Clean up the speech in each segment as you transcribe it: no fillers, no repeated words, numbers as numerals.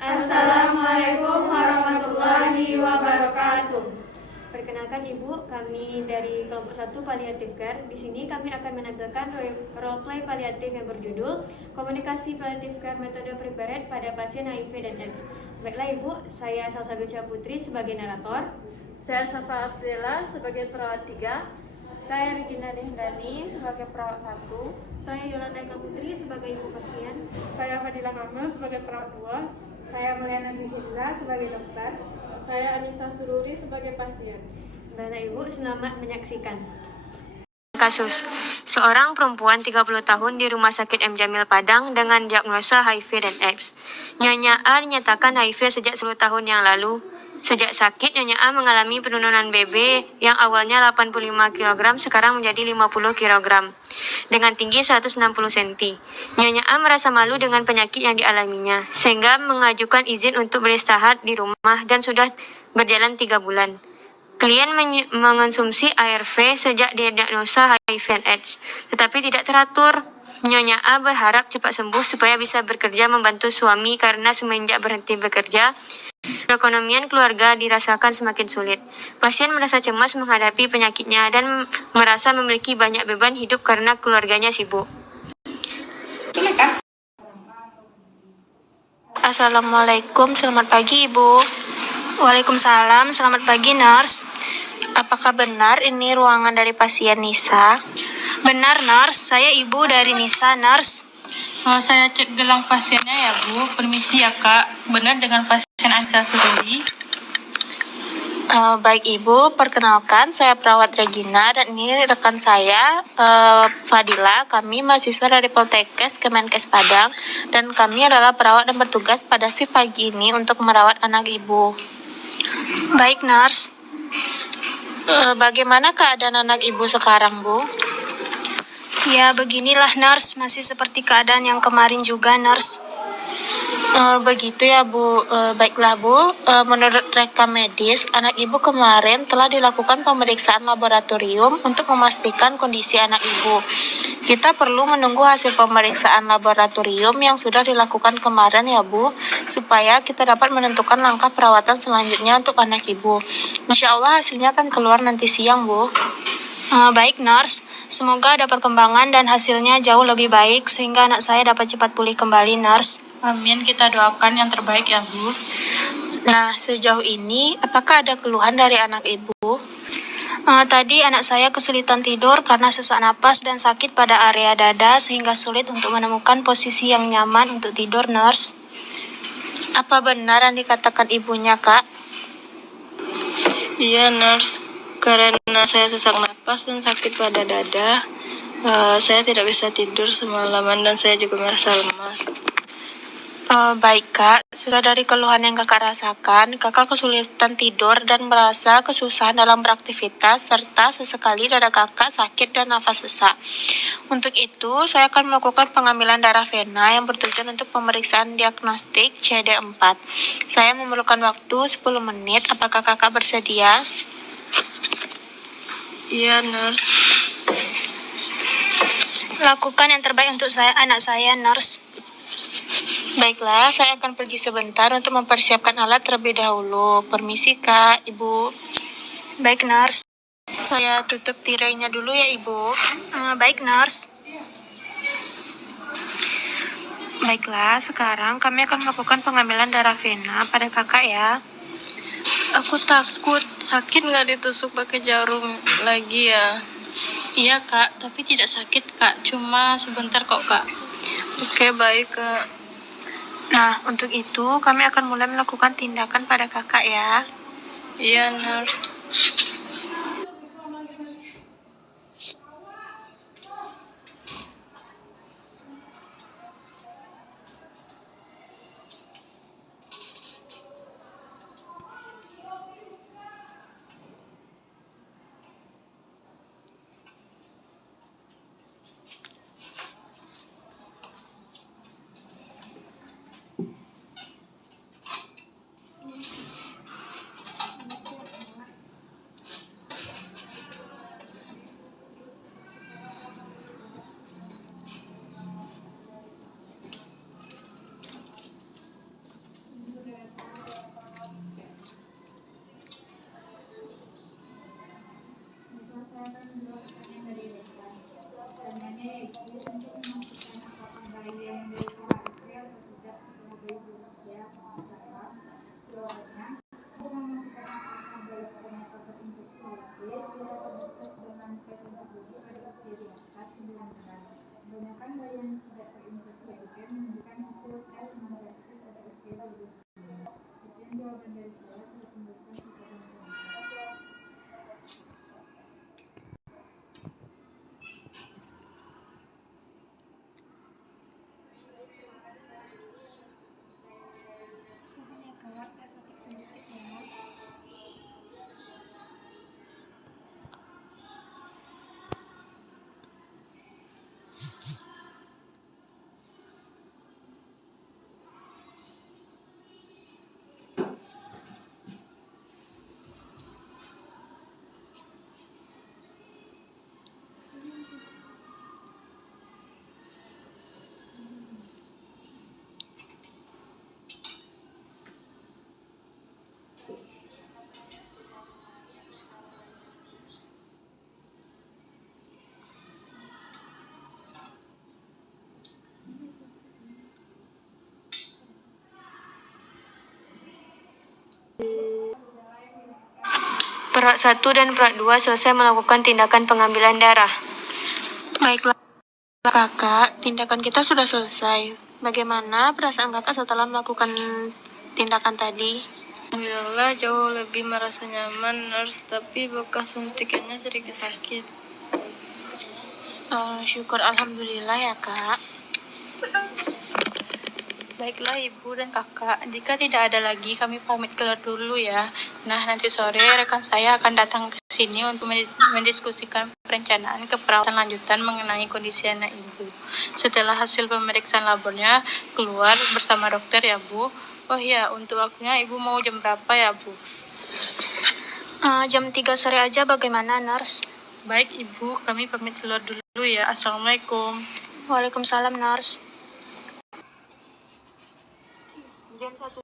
Assalamualaikum warahmatullahi wabarakatuh. Perkenalkan Ibu, kami dari kelompok 1 Palliative Care. Di sini kami akan menampilkan role play paliatif yang berjudul Komunikasi Palliative Care Metode Prepared pada Pasien HIV dan AIDS. Baiklah Ibu, saya Salsabila Putri sebagai narator. Saya Safa Aprila sebagai perawat 3. Saya Regina Dehendani sebagai perawat 1. Saya Yolanda Eka Putri sebagai ibu pasien. Saya Fadila Kamil sebagai perawat 2. Saya Mulyana Bihirza sebagai dokter. Saya Anissa Sururi sebagai pasien. Baiklah Ibu, selamat menyaksikan. Kasus, seorang perempuan 30 tahun di Rumah Sakit M. Jamil Padang dengan diagnosa HIV dan AIDS. Nyonya A dinyatakan HIV sejak 10 tahun yang lalu. Sejak sakit, Nyonya A mengalami penurunan BB yang awalnya 85 kg sekarang menjadi 50 kg dengan tinggi 160 cm. Nyonya A merasa malu dengan penyakit yang dialaminya sehingga mengajukan izin untuk beristirahat di rumah dan sudah berjalan 3 bulan. Klien mengonsumsi ARV sejak diagnosa HIV dan AIDS, tetapi tidak teratur. Nyonya A berharap cepat sembuh supaya bisa bekerja membantu suami karena semenjak berhenti bekerja, perekonomian keluarga dirasakan semakin sulit. Pasien merasa cemas menghadapi penyakitnya dan merasa memiliki banyak beban hidup karena keluarganya sibuk. Assalamualaikum, selamat pagi Ibu. Waalaikumsalam, selamat pagi nurse. Apakah benar ini ruangan dari pasien Nisa? Benar nurse, saya ibu dari Nisa nurse. Saya cek gelang pasiennya ya Bu. Permisi ya Kak. Benar dengan pasien Anissa Sururi? Baik Ibu, perkenalkan saya perawat Regina dan ini rekan saya Fadila. Kami mahasiswa dari Poltekkes Kemenkes Padang dan kami adalah perawat dan bertugas pada shift pagi ini untuk merawat anak Ibu. Baik nurse. Bagaimana keadaan anak Ibu sekarang Bu? Ya beginilah nurse, masih seperti keadaan yang kemarin juga nurse. Begitu ya Bu. Baiklah Bu, menurut rekam medis, anak Ibu kemarin telah dilakukan pemeriksaan laboratorium untuk memastikan kondisi anak Ibu. Kita perlu menunggu hasil pemeriksaan laboratorium yang sudah dilakukan kemarin ya Bu, supaya kita dapat menentukan langkah perawatan selanjutnya untuk anak Ibu. Insya Allah hasilnya akan keluar nanti siang Bu. Baik nurse, semoga ada perkembangan dan hasilnya jauh lebih baik sehingga anak saya dapat cepat pulih kembali nurse. Amin, kita doakan yang terbaik ya Bu. Nah, sejauh ini apakah ada keluhan dari anak Ibu? Tadi anak saya kesulitan tidur karena sesak napas dan sakit pada area dada sehingga sulit untuk menemukan posisi yang nyaman untuk tidur nurse. Apa benar yang dikatakan ibunya Kak? Iya nurse, karena saya sesak napas dan sakit pada dada, saya tidak bisa tidur semalaman dan saya juga merasa lemas. Baik Kak, sudah dari keluhan yang Kakak rasakan, Kakak kesulitan tidur dan merasa kesusahan dalam beraktivitas, serta sesekali dada Kakak sakit dan nafas sesak. Untuk itu, saya akan melakukan pengambilan darah vena yang bertujuan untuk pemeriksaan diagnostik CD4. Saya memerlukan waktu 10 menit, apakah Kakak bersedia? Iya nurse. Lakukan yang terbaik untuk anak saya nurse. Baiklah, saya akan pergi sebentar untuk mempersiapkan alat terlebih dahulu. Permisi Kak, Ibu. Baik nurse. Saya tutup tirainya dulu ya Ibu. Baik nurse. Baiklah, sekarang kami akan melakukan pengambilan darah vena pada Kakak ya. Aku takut sakit nggak ditusuk pakai jarum lagi ya. Iya Kak, tapi tidak sakit Kak. Cuma sebentar kok Kak. Oke, baik Kak. Nah, untuk itu kami akan mulai melakukan tindakan pada Kakak ya. Iya nurse. Perawat 1 dan perawat 2 selesai melakukan tindakan pengambilan darah. Baiklah kakak, tindakan kita sudah selesai. Bagaimana perasaan kakak setelah melakukan tindakan tadi? Alhamdulillah jauh lebih merasa nyaman, nurse, tapi bekas suntikannya sedikit sakit. Syukur alhamdulillah ya kak. Baiklah ibu dan kakak, jika tidak ada lagi kami pamit keluar dulu ya. Nah nanti sore rekan saya akan datang ke sini untuk mendiskusikan perencanaan keperawatan lanjutan mengenai kondisi anak ibu. Setelah hasil pemeriksaan labornya keluar bersama dokter ya bu. Oh iya, untuk waktunya ibu mau jam berapa ya bu? Jam 3 sore aja bagaimana, nurse? Baik ibu, kami pamit keluar dulu ya. Assalamualaikum. Waalaikumsalam, nurse. Jam 1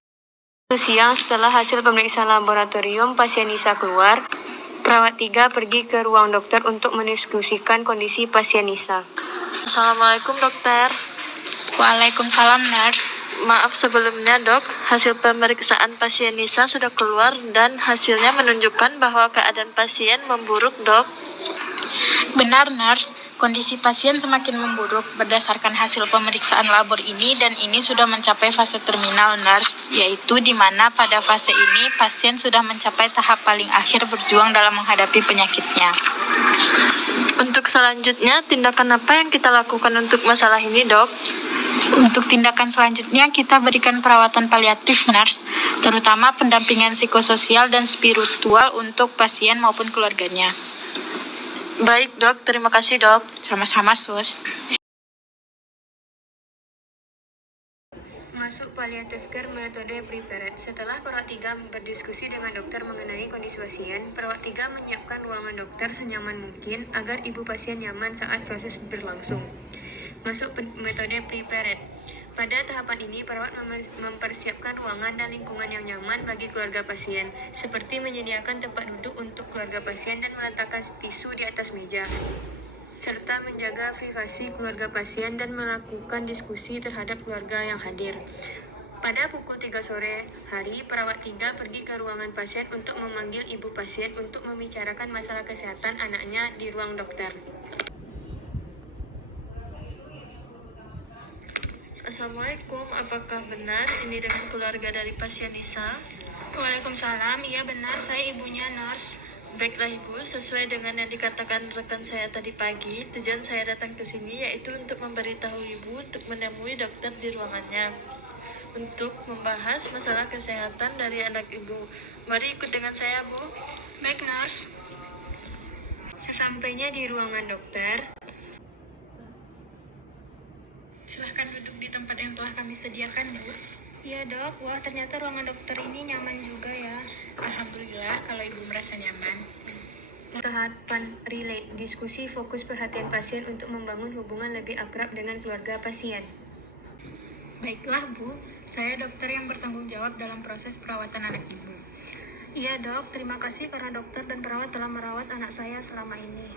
siang setelah hasil pemeriksaan laboratorium pasien Nisa keluar, perawat 3 pergi ke ruang dokter untuk mendiskusikan kondisi pasien Nisa. Assalamualaikum dokter. Waalaikumsalam nurse. Maaf sebelumnya dok, hasil pemeriksaan pasien Nisa sudah keluar dan hasilnya menunjukkan bahwa keadaan pasien memburuk dok. Benar nurse, kondisi pasien semakin memburuk berdasarkan hasil pemeriksaan labor ini dan ini sudah mencapai fase terminal nurse, yaitu di mana pada fase ini pasien sudah mencapai tahap paling akhir berjuang dalam menghadapi penyakitnya. Untuk selanjutnya, tindakan apa yang kita lakukan untuk masalah ini dok? Untuk tindakan selanjutnya kita berikan perawatan paliatif nurse, terutama pendampingan psikososial dan spiritual untuk pasien maupun keluarganya. Baik dok, terima kasih dok. Sama-sama sus. Masuk palliative care metode prepared. Setelah perawat 3 berdiskusi dengan dokter mengenai kondisi pasien, perawat 3 menyiapkan ruangan dokter senyaman mungkin agar ibu pasien nyaman saat proses berlangsung. Masuk metode prepared. Pada tahapan ini, perawat mempersiapkan ruangan dan lingkungan yang nyaman bagi keluarga pasien, seperti menyediakan tempat duduk untuk keluarga pasien dan meletakkan tisu di atas meja, serta menjaga privasi keluarga pasien dan melakukan diskusi terhadap keluarga yang hadir. Pada pukul 3 sore hari, perawat 3 pergi ke ruangan pasien untuk memanggil ibu pasien untuk membicarakan masalah kesehatan anaknya di ruang dokter. Assalamualaikum, apakah benar ini dengan keluarga dari pasien Nisa? Waalaikumsalam, iya benar, saya ibunya nurse. Baiklah ibu, sesuai dengan yang dikatakan rekan saya tadi pagi, tujuan saya datang ke sini yaitu untuk memberitahu ibu untuk menemui dokter di ruangannya untuk membahas masalah kesehatan dari anak ibu. Mari ikut dengan saya bu. Baik nurse. Sesampainya di ruangan dokter, Silahkan duduk di tempat yang telah kami sediakan bu. Iya dok, wah ternyata ruangan dokter ini nyaman juga ya. Alhamdulillah kalau ibu merasa nyaman. tahapan relate, diskusi fokus perhatian pasien untuk membangun hubungan lebih akrab dengan keluarga pasien. Baiklah bu, saya dokter yang bertanggung jawab dalam proses perawatan anak ibu. Iya dok, terima kasih karena dokter dan perawat telah merawat anak saya selama ini.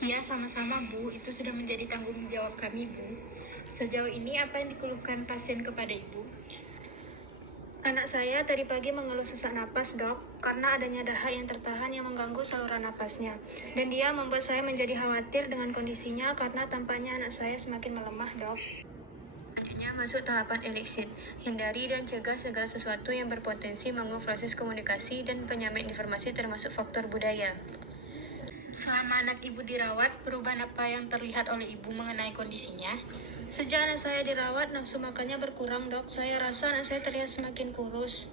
Iya sama-sama bu, itu sudah menjadi tanggung jawab kami bu. Sejauh ini apa yang dikeluhkan pasien kepada ibu? Anak saya tadi pagi mengeluh sesak napas dok, karena adanya dahak yang tertahan yang mengganggu saluran napasnya. Dan dia membuat saya menjadi khawatir dengan kondisinya karena tampaknya anak saya semakin melemah dok. Selanjutnya masuk tahapan exit. Hindari dan cegah segala sesuatu yang berpotensi mengganggu proses komunikasi dan penyampaian informasi termasuk faktor budaya. Selama anak ibu dirawat, perubahan apa yang terlihat oleh ibu mengenai kondisinya? Sejak anak saya dirawat, nafsu makannya berkurang, Dok. Saya rasa anak saya terlihat semakin kurus.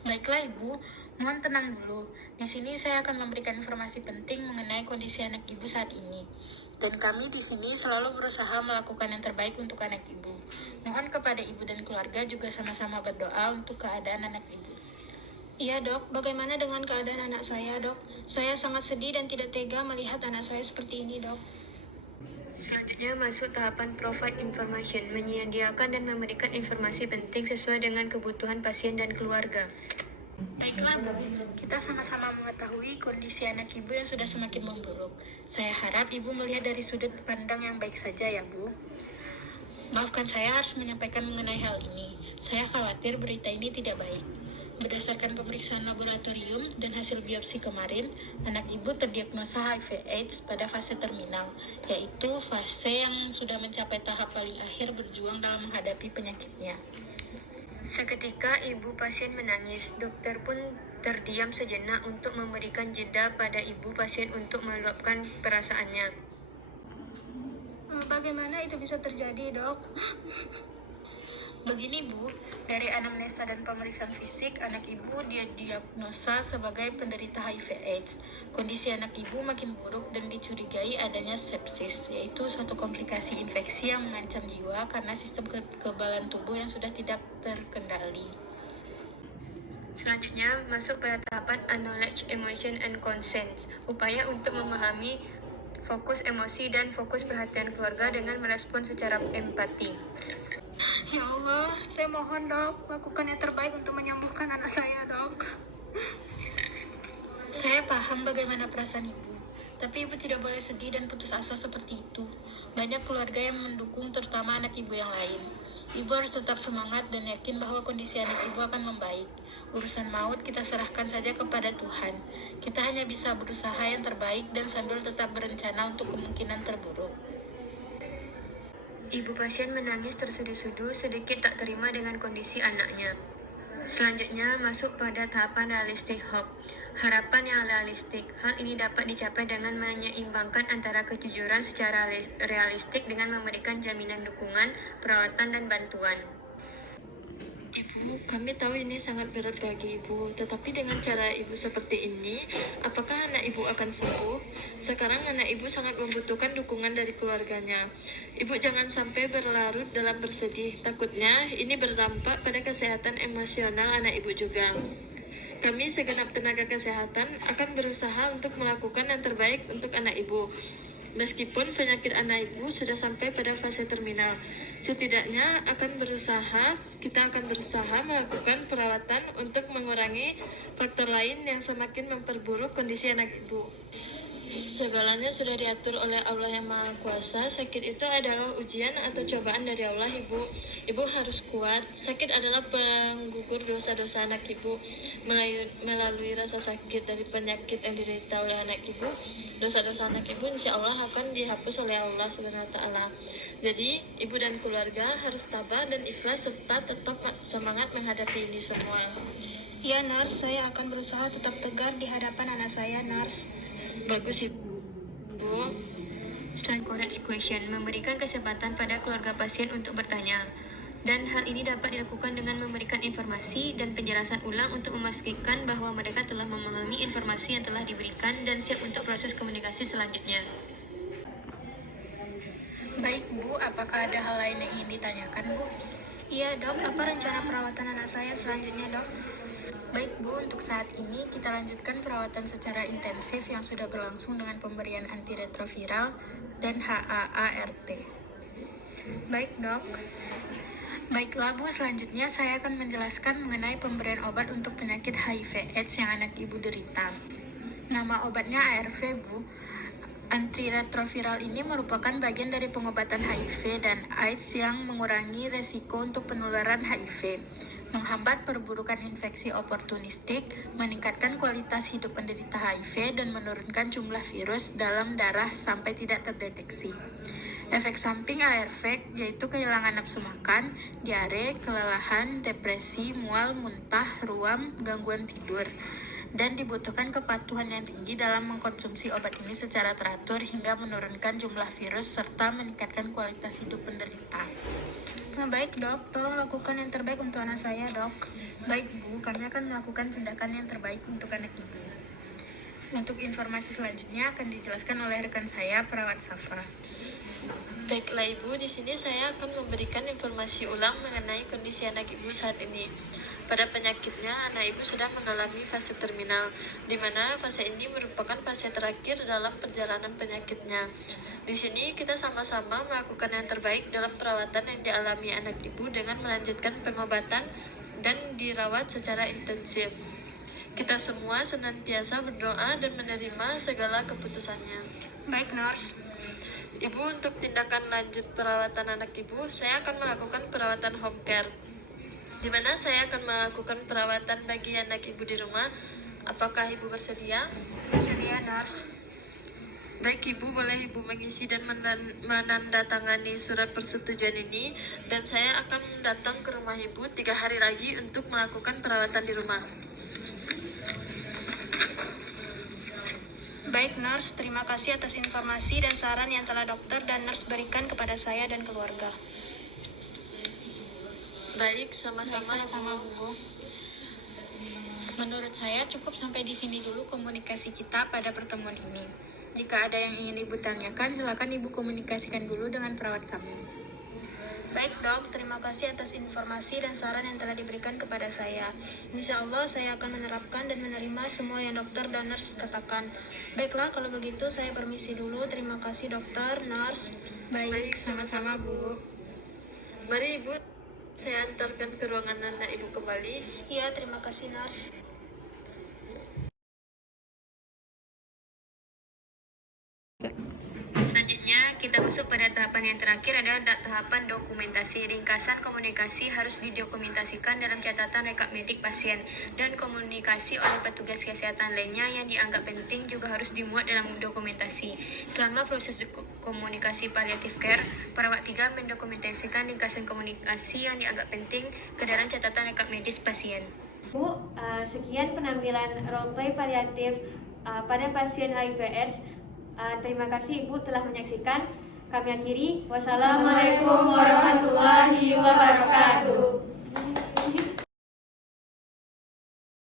Baiklah ibu, mohon tenang dulu. Di sini saya akan memberikan informasi penting mengenai kondisi anak ibu saat ini. Dan kami di sini selalu berusaha melakukan yang terbaik untuk anak ibu. Mohon kepada ibu dan keluarga juga sama-sama berdoa untuk keadaan anak ibu. Iya, Dok. Bagaimana dengan keadaan anak saya, Dok? Saya sangat sedih dan tidak tega melihat anak saya seperti ini, Dok. Selanjutnya masuk tahapan provide information, menyediakan dan memberikan informasi penting sesuai dengan kebutuhan pasien dan keluarga. Baiklah Bu, kita sama-sama mengetahui kondisi anak ibu yang sudah semakin memburuk. Saya harap ibu melihat dari sudut pandang yang baik saja ya Bu. Maafkan saya harus menyampaikan mengenai hal ini. Saya khawatir berita ini tidak baik. Berdasarkan pemeriksaan laboratorium dan hasil biopsi kemarin, anak ibu terdiagnosa HIV/AIDS pada fase terminal, yaitu fase yang sudah mencapai tahap paling akhir berjuang dalam menghadapi penyakitnya. Seketika ibu pasien menangis. Dokter pun terdiam sejenak untuk memberikan jeda pada ibu pasien untuk meluapkan perasaannya. Bagaimana itu bisa terjadi, Dok? Begini Bu, dari anamnesa dan pemeriksaan fisik, anak ibu diagnosa sebagai penderita HIV/AIDS. Kondisi anak ibu makin buruk dan dicurigai adanya sepsis, yaitu suatu komplikasi infeksi yang mengancam jiwa karena sistem kekebalan tubuh yang sudah tidak terkendali. Selanjutnya masuk pada tahapan acknowledge emotion and consent, upaya untuk memahami fokus emosi dan fokus perhatian keluarga dengan merespon secara empati. Ya Allah, saya mohon, Dok, lakukan yang terbaik untuk menyembuhkan anak saya, Dok. Saya paham bagaimana perasaan ibu, tapi ibu tidak boleh sedih dan putus asa seperti itu. Banyak keluarga yang mendukung, terutama anak ibu yang lain. Ibu harus tetap semangat dan yakin bahwa kondisi anak ibu akan membaik. Urusan maut kita serahkan saja kepada Tuhan. Kita hanya bisa berusaha yang terbaik dan sambil tetap berencana untuk kemungkinan terburuk. Ibu pasien menangis tersudu-sudu, sedikit tak terima dengan kondisi anaknya. Selanjutnya masuk pada tahapan realistic hope, harapan yang realistik. Hal ini dapat dicapai dengan menyeimbangkan antara kejujuran secara realistik dengan memberikan jaminan dukungan, perawatan, dan bantuan. Ibu, kami tahu ini sangat berat bagi ibu, tetapi dengan cara ibu seperti ini, apakah anak ibu akan sembuh? Sekarang anak ibu sangat membutuhkan dukungan dari keluarganya. Ibu jangan sampai berlarut dalam bersedih, takutnya ini berdampak pada kesehatan emosional anak ibu juga. Kami segenap tenaga kesehatan akan berusaha untuk melakukan yang terbaik untuk anak ibu. Meskipun penyakit anak ibu sudah sampai pada fase terminal, setidaknya kita akan berusaha melakukan perawatan untuk mengurangi faktor lain yang semakin memperburuk kondisi anak ibu. Segalanya sudah diatur oleh Allah yang Maha Kuasa. Sakit itu adalah ujian atau cobaan dari Allah, ibu. Ibu harus kuat. Sakit adalah penggugur dosa-dosa anak ibu. Melalui rasa sakit dari penyakit yang diderita oleh anak ibu, dosa-dosa anak ibu insya Allah akan dihapus oleh Allah Subhanahu wa Ta'ala. Jadi, ibu dan keluarga harus tabah dan ikhlas serta tetap semangat menghadapi ini semua. Ya, Nurse, saya akan berusaha tetap tegar di hadapan anak saya, Nurse. Bagus ibu. Setelah correct question, memberikan kesempatan pada keluarga pasien untuk bertanya. Dan hal ini dapat dilakukan dengan memberikan informasi dan penjelasan ulang untuk memastikan bahwa mereka telah memahami informasi yang telah diberikan dan siap untuk proses komunikasi selanjutnya. Baik Bu, apakah ada hal lain yang ingin ditanyakan Bu? Iya, Dok, apa rencana perawatan anak saya selanjutnya, Dok? Baik Bu, untuk saat ini kita lanjutkan perawatan secara intensif yang sudah berlangsung dengan pemberian antiretroviral dan HAART. Baik, Dok. Baiklah Bu, selanjutnya saya akan menjelaskan mengenai pemberian obat untuk penyakit HIV/AIDS yang anak ibu derita. Nama obatnya ARV Bu. Antiretroviral ini merupakan bagian dari pengobatan HIV dan AIDS yang mengurangi resiko untuk penularan HIV, menghambat perburukan infeksi oportunistik, meningkatkan kualitas hidup penderita HIV, dan menurunkan jumlah virus dalam darah sampai tidak terdeteksi. Efek samping ARV yaitu kehilangan nafsu makan, diare, kelelahan, depresi, mual, muntah, ruam, gangguan tidur. Dan dibutuhkan kepatuhan yang tinggi dalam mengkonsumsi obat ini secara teratur hingga menurunkan jumlah virus serta meningkatkan kualitas hidup penderita. Baik dok, tolong lakukan yang terbaik untuk anak saya dok. Baik Bu, kami akan melakukan tindakan yang terbaik untuk anak Ibu. Untuk informasi selanjutnya akan dijelaskan oleh rekan saya, perawat Safa. Baiklah Ibu, di sini saya akan memberikan informasi ulang mengenai kondisi anak Ibu saat ini. Pada penyakitnya, anak Ibu sudah mengalami fase terminal, di mana fase ini merupakan fase terakhir dalam perjalanan penyakitnya. Di sini kita sama-sama melakukan yang terbaik dalam perawatan yang dialami anak Ibu dengan melanjutkan pengobatan dan dirawat secara intensif. Kita semua senantiasa berdoa dan menerima segala keputusannya. Baik nurse. Ibu, untuk tindakan lanjut perawatan anak Ibu, saya akan melakukan perawatan home care, di mana saya akan melakukan perawatan bagi anak Ibu di rumah. Apakah Ibu bersedia? Bersedia nurse. Baik Ibu, boleh Ibu mengisi dan menandatangani surat persetujuan ini, dan saya akan datang ke rumah Ibu 3 hari lagi untuk melakukan perawatan di rumah. Baik nurse, terima kasih atas informasi dan saran yang telah dokter dan nurse berikan kepada saya dan keluarga. Baik, sama-sama Bu. Menurut saya cukup sampai di sini dulu komunikasi kita pada pertemuan ini. Jika ada yang ingin Ibu tanyakan, silakan Ibu komunikasikan dulu dengan perawat kami. Baik dok, terima kasih atas informasi dan saran yang telah diberikan kepada saya. Insya Allah saya akan menerapkan dan menerima semua yang dokter dan nurse katakan. Baiklah, kalau begitu saya permisi dulu. Terima kasih dokter, nurse. Baik, sama-sama Bu. Mari Ibu, saya antarkan ke ruangan anak Ibu kembali. Iya, terima kasih nurse. Selanjutnya, kita masuk pada tahapan yang terakhir adalah tahapan dokumentasi. Ringkasan komunikasi harus didokumentasikan dalam catatan rekap medik pasien, dan komunikasi oleh petugas kesehatan lainnya yang dianggap penting juga harus dimuat dalam dokumentasi. Selama proses komunikasi palliative care, perawat 3 mendokumentasikan ringkasan komunikasi yang dianggap penting ke dalam catatan rekap medis pasien. Bu, sekian penampilan roleplay paliatif pada pasien HIV/AIDS. Terima kasih Ibu telah menyaksikan. Kami akhiri. Wassalamualaikum warahmatullahi wabarakatuh.